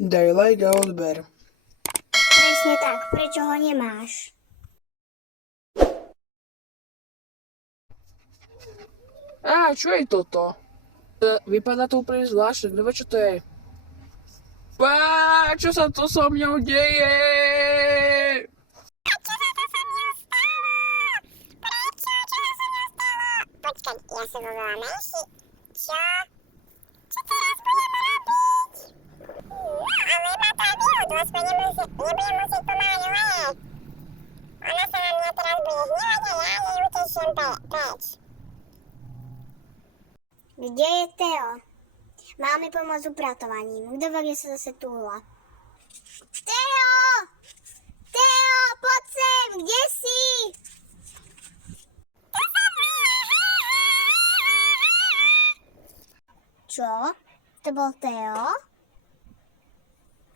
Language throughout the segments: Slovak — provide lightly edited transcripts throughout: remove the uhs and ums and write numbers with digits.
Daj like a odber. Presne tak, prečo ho nemáš? Čo je toto? Vypadá to úplne zvláštne, kto vie, čo to je? Čo sa to so mňou deje? Počkaj, ja som oveľa menší. Čo? Čo teraz budeme robiť? No, ale má to aj výhodu, aspoň nebudem musieť pomáhať Leje. Ona sa na mňa teraz bude hnevať a ja jej utešiem preč. Kde je Teo? Mal mi pomôcť upratovaním. Kto vie, kde sa zase túhla? Teo! Teo, poď sem, kde si? Čo? To bol Teo?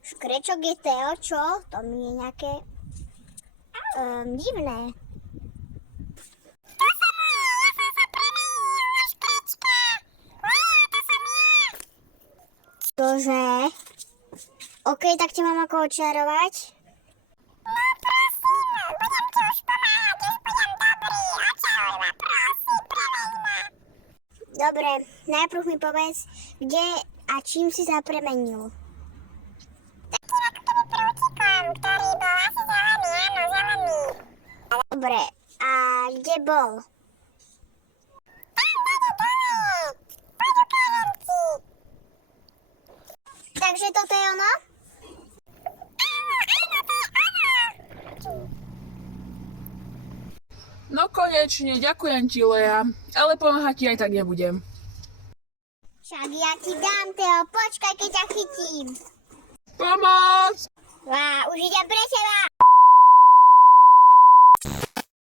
Škrečok je Teo, čo? To mi je nejaké divné. To som ja som sa premenil na škrečka. To som ja. Čože? OK, tak ti mám ako očarovať? No prosím, budem ti už pomáhať, už budem dobrý. Očaruj ma, prosím, premeň ma. Dobre, najprv mi povedz, kde a čím si sa premenil. Takým ako keby prútikom, ktorý bol asi zelený, áno, zelený. Dobre, a kde bol? Tam, dole, poď ukážem ti. Takže toto je ono? Áno, to je ono. No konečne, ďakujem ti, Lea, ale pomáhať ti aj tak nebudem. Však ja ti dám, Teo, počkaj, keď ťa chytím. Pomoc! Už idem pre teba.